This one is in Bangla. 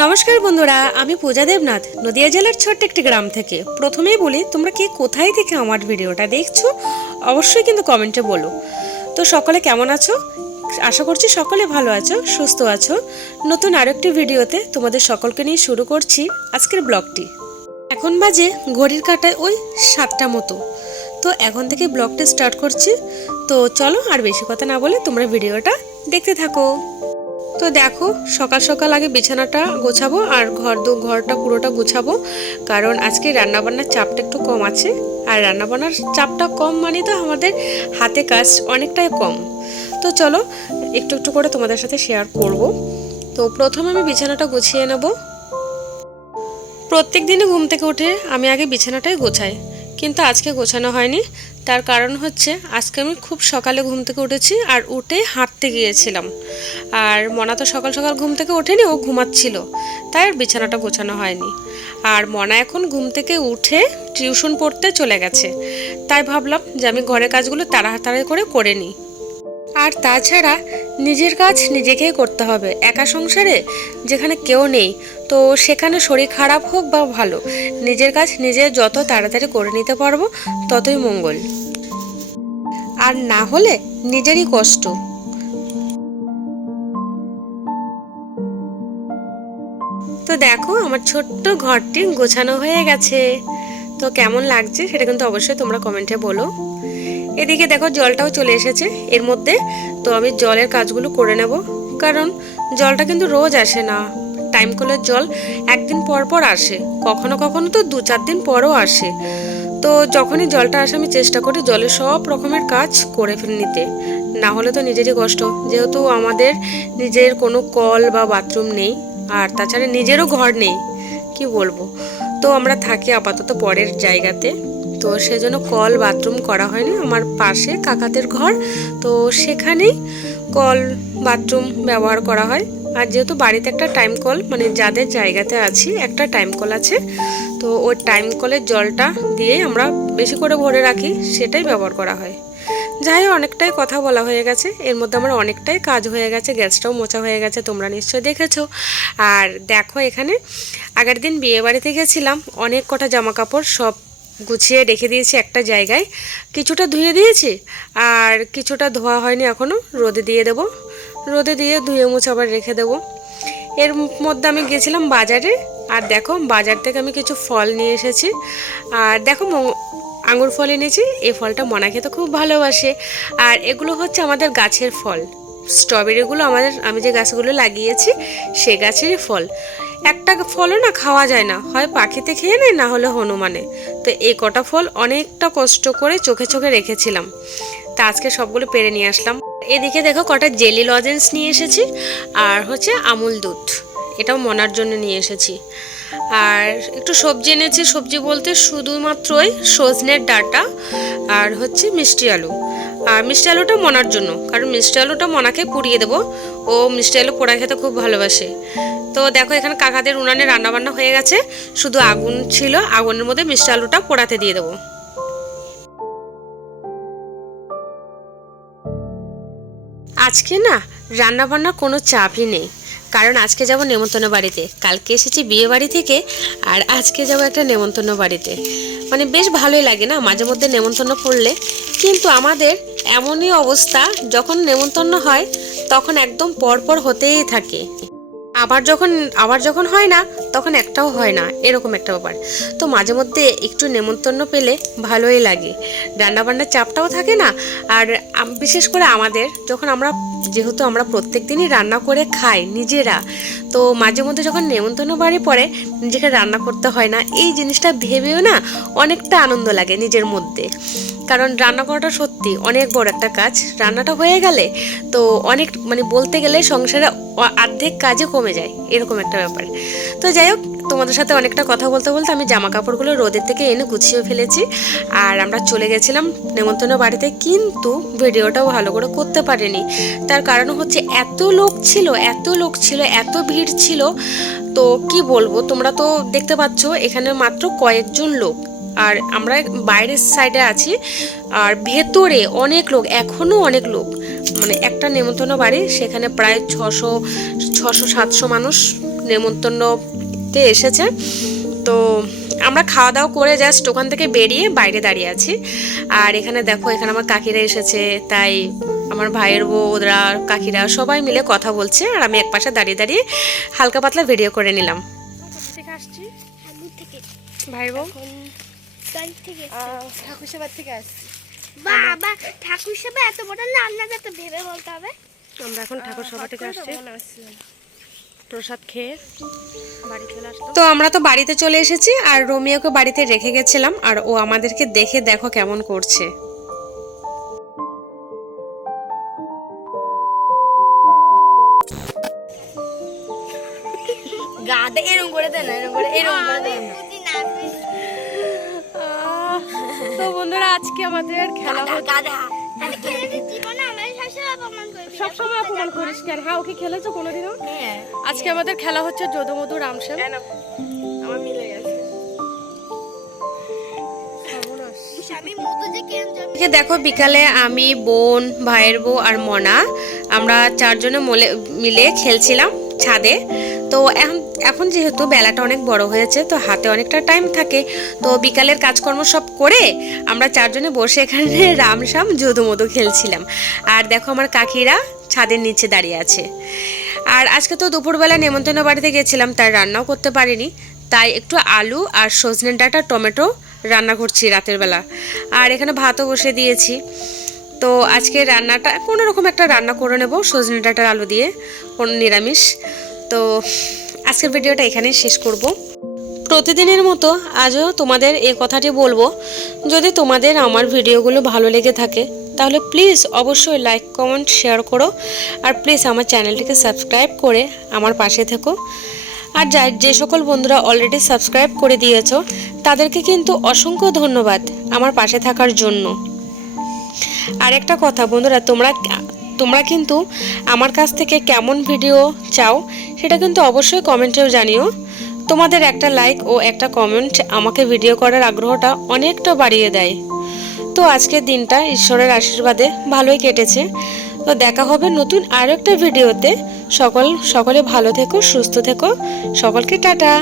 নমস্কার বন্ধুরা, আমি পূজা দেবনাথ নদিয়া জেলার ছোট্ট একটি গ্রাম থেকে। প্রথমেই বলি, তোমরা কে কোথায় থেকে আমার ভিডিওটা দেখছো অবশ্যই কিন্তু কমেন্টে বলো। তো সকলে কেমন আছো? আশা করছি সকলে ভালো আছো, সুস্থ আছো। নতুন আরেকটি ভিডিওতে তোমাদের সকলকে নিয়ে শুরু করছি আজকের ব্লগটি। এখন বাজে ঘড়ির কাঁটায় ওই 7টা মতো। তো এখন থেকে ব্লগটা স্টার্ট করছি। তো চলো আর বেশি কথা না বলে তোমরা ভিডিওটা দেখতে থাকো। তো দেখো, সকাল সকাল আগে বিছানাটা গোছাবো আর ঘরটা পুরোটা গোছাবো, কারণ আজকে রান্নাবান্নার চাপটা একটু কম আছে। আর রান্নাবান্নার চাপটা কম মানে তো আমাদের হাতে কাজ অনেকটাই কম। তো চলো একটু একটু করে তোমাদের সাথে শেয়ার করব। তো প্রথমে আমি বিছানাটা গুছিয়ে নেব। প্রত্যেক দিনই ঘুম থেকে উঠে আমি আগে বিছানাটাই গোছাই, কিন্তু আজকে গোছানো হয়নি। তার কারণ হচ্ছে আজকে আমি খুব সকালে ঘুম থেকে উঠেছি আর উঠে হাঁটতে গিয়েছিলাম। আর মনা তো সকাল সকাল ঘুম থেকে ওঠেনি, ও ঘুমাচ্ছিল, তাই আর বিছানাটা গোছানো হয়নি। আর মনা এখন ঘুম থেকে উঠে টিউশন পড়তে চলে গেছে, তাই ভাবলাম যে আমি ঘরের কাজগুলো তাড়াতাড়ি করে নিই। আর তাছাড়া নিজের কাজ নিজেকেই করতে হবে। একা সংসারে যেখানে কেউ নেই, তো সেখানে শরীর খারাপ হোক বা ভালো, নিজের কাজ নিজে যত তাড়াতাড়ি করে নিতে পারবো ততই মঙ্গল। আর না হলে নিজেরই কষ্ট। তো দেখো, আমার ছোট্ট ঘরটি গোছানো হয়ে গেছে। তো কেমন লাগছে সেটা কিন্তু অবশ্যই তোমরা কমেন্টে বলো। এদিকে দেখো, জলটাও চলে এসেছে এর মধ্যে। তো আমি জলের কাজগুলো করে নেব, কারণ জলটা কিন্তু রোজ আসে না। টাইম কলের জল একদিন পর পর আসে, কখনো কখনো তো 2-4 দিন পরও আসে। তো যখনই জলটা আসে আমি চেষ্টা করি জলের সব রকমের কাজ করে ফেলে নিতে, না হলে তো নিজেরই কষ্ট। যেহেতু আমাদের নিজের কোনো কল বা বাথরুম নেই, আর তাছাড়া নিজেরও ঘর নেই, কি বলবো। তো আমরা থাকি আপাতত পরের জায়গাতে, তো সেজন্য কল বাথরুম করা হয়নি। আমার পাশে কাকাদের ঘর, তো সেখানেই কল বাথরুম ব্যবহার করা হয়। আর যেহেতু বাড়িতে একটা টাইম কল, মানে যাদের জায়গাতে আছি একটা টাইম কল আছে, তো ওই টাইম কলের জলটা দিয়ে আমরা বেশি করে ভরে রাখি, সেটাই ব্যবহার করা হয়। যাই হোক, অনেকটাই কথা বলা হয়ে গেছে, এর মধ্যে আমার অনেকটাই কাজ হয়ে গেছে। গ্যাসটাও মোছা হয়ে গেছে, তোমরা নিশ্চয়ই দেখেছো। আর দেখো, এখানে আগের দিন বিয়ে বাড়িতে গেছিলাম, অনেক কটা জামা কাপড় সব গুছিয়ে রেখে দিয়েছি একটা জায়গায়। কিছুটা ধুয়ে দিয়েছি আর কিছুটা ধোয়া হয়নি এখনও, রোদে দিয়ে দেবো। রোদে দিয়ে ধুয়ে মুছে আবার রেখে দেবো। এর মধ্যে আমি গেছিলাম বাজারে, আর দেখো বাজার থেকে আমি কিছু ফল নিয়ে এসেছি। আর দেখো, আঙুর ফল এনেছি। এই ফলটা মনা খেতে খুব ভালোবাসে। আর এগুলো হচ্ছে আমাদের গাছের ফল। স্ট্রবেরিগুলো আমি যে গাছগুলো লাগিয়েছি সে গাছেরই ফল। একটা ফলও না খাওয়া যায় না, হয় পাখিতে খেয়ে নেয়, না হলে হনুমানে। তো এই কটা ফল অনেকটা কষ্ট করে চোখে চোখে রেখেছিলাম, তা আজকে সবগুলো পেরে নিয়ে আসলাম। এদিকে দেখো, কটা জেলি লজেন্স নিয়ে এসেছি, আর হচ্ছে আমুল দুধ, এটাও মনার জন্য নিয়ে এসেছি। আর একটু সবজি এনেছি, সবজি বলতে শুধুমাত্রই সজনের ডাঁটা আর হচ্ছে মিষ্টি আলু। আর মিষ্টি আলুটা মনার জন্য, কারণ মিষ্টি আলুটা মনাকে পুড়িয়ে দেবো, ও মিষ্টি আলু পোড়া খেতে খুব ভালোবাসে। তো দেখো, এখানে কাকাদের উনানে রান্নাবান্না হয়ে গেছে, শুধু আগুন ছিল, আগুনের মধ্যে মিষ্টি আলুটা পোড়াতে দিয়ে দেবো। আজকে না রান্নাবান্নার কোনো চাপই নেই, কারণ আজকে যাব নেমন্তন্ন বাড়িতে। কালকে এসেছি বিয়ে বাড়ি থেকে, আর আজকে যাব একটা নেমন্তন্ন বাড়িতে। মানে বেশ ভালোই লাগে না মাঝে মধ্যে নেমন্তন্ন পড়লে। কিন্তু আমাদের এমনই অবস্থা, যখন নেমন্তন্ন হয় তখন একদম পরপর হতেই থাকে। আবার যখন হয় না, তখন একটাও হয় না, এরকম একটা ব্যাপার। তো মাঝে মধ্যে একটু নেমন্তন্ন পেলে ভালোই লাগে, রান্নাবান্নার চাপটাও থাকে না। আর বিশেষ করে আমাদের যখন যেহেতু আমরা প্রত্যেক দিনই রান্না করে খাই নিজেরা, তো মাঝে মধ্যে যখন নেমন্তন্ন বাড়ি পড়ে নিজেকে রান্না করতে হয় না, এই জিনিসটা ভেবেও না অনেকটা আনন্দ লাগে নিজের মধ্যে। কারণ রান্না করাটা সত্যি অনেক বড় একটা কাজ। রান্নাটা হয়ে গেলে তো অনেক, মানে বলতে গেলে সংসারে অর্ধেক কাজে কমে যায়, এরকম একটা ব্যাপার। তো যাই হোক, তোমাদের সাথে অনেকটা কথা বলতে বলতে আমি জামা কাপড়গুলো রোদের থেকে এনে গুছিয়ে ফেলেছি। আর আমরা চলে গেছিলাম নেমন্তন্ন বাড়িতে, কিন্তু ভিডিওটাও ভালো করে করতে পারিনি। তার কারণ হচ্ছে এত লোক ছিল, এত ভিড় ছিল। তো কি বলবো, তোমরা তো দেখতে পাচ্ছ এখানে মাত্র কয়েকজন লোক, আর আমরা বাইরের সাইডে আছি, আর ভেতরে অনেক লোক, এখনও অনেক লোক। মানে একটা নেমন্তন্ন বাড়ি, সেখানে প্রায় 600-700 মানুষ নেমন্তন্নতে এসেছে। তো আমরা খাওয়া দাওয়া করে জাস্ট ওখান থেকে বেরিয়ে বাইরে দাঁড়িয়ে আছি। আর এখানে দেখো, এখানে আমার কাকিরা এসেছে, তাই আমার ভাইয়ের বউ, ওরা কাকিরা সবাই মিলে কথা বলছে, আর আমি একপাশে দাঁড়িয়ে দাঁড়িয়ে হালকা পাতলা ভিডিও করে নিলাম। আসছি ভাইয়ের বউ ঠাকুর সেবার থেকে আসছি। বাবা ঠাকুর সেবা এত বড় রান্না যাতে ভেবে বলতে হবে। আমরা এখন ঠাকুর সভা থেকে আসছি, প্রসাদ খেয়ে বাড়ি চলে আসলাম। তো আমরা তো বাড়িতে চলে এসেছি, আর রোমিওকে বাড়িতে রেখে গেছিলাম, আর ও আমাদেরকে দেখে দেখো কেমন করছে। গাদা এরকম করে দেন, এরকম করে দেন। তো বন্ধুরা, আজকে আমাদের খেলা গাদা সবসময় অপমান করিস কেন? হ্যাঁ, ওকে খেলেছো কোনোদিনও? আজকে আমাদের খেলা হচ্ছে যদুমধু রামসেন। আমার মিলে গেছে। দেখো, বিকালে আমি, বোন, ভাইয়ের বউ আর মনা, আমরা চারজনে মিলে খেলছিলাম ছাদে। তো এখন যেহেতু বেলাটা অনেক বড় হয়েছে, তো হাতে অনেকটা টাইম থাকে, তো বিকালের কাজকর্ম সব করে আমরা চারজনে বসে এখানে রামসাম যদুমধু খেলছিলাম। আর দেখো, আমার কাকিরা ছাদের নিচে দাঁড়িয়ে আছে। আর আজকে তো দুপুরবেলা নেমন্তন্ন বাড়িতে গেছিলাম, তাই রান্নাও করতে পারিনি, তাই একটু আলু আর সজনে ডাঁটা টমেটো রান্না করছি রাতের বেলা। আর এখানে ভাতও বসে দিয়েছি। তো আজকে রান্নাটা কোনো রকম একটা রান্না করে নেব সজনে ডাঁটার আলু দিয়ে, কোনো নিরামিষ। তো আজকের ভিডিওটা এখানেই শেষ করব। প্রতিদিনের মতো আজও তোমাদের এই কথাটি বলবো, যদি তোমাদের আমার ভিডিওগুলো ভালো লেগে থাকে তাহলে প্লিজ অবশ্যই লাইক, কমেন্ট, শেয়ার করো। আর প্লিজ আমার চ্যানেলটিকে সাবস্ক্রাইব করে আমার পাশে থেকো। আর যে সকল বন্ধুরা অলরেডি সাবস্ক্রাইব করে দিয়েছো তাদেরকে কিন্তু অসংখ্য ধন্যবাদ আমার পাশে থাকার জন্য। আর একটা কথা বন্ধুরা, তোমরা কিন্তু আমার কাছ থেকে কেমন ভিডিও চাও সেটা কিন্তু অবশ্যই কমেন্টেও জানিও। তোমাদের একটা লাইক ও একটা কমেন্ট আমাকে ভিডিও করার আগ্রহটা অনেকটা বাড়িয়ে দেয়। তো আজকের দিনটা ঈশ্বরের আশীর্বাদে ভালোই কেটেছে। তো দেখা হবে নতুন আরও একটা ভিডিওতে। সকলে ভালো থেকো, সুস্থ থেকো, সকলকে টাটা।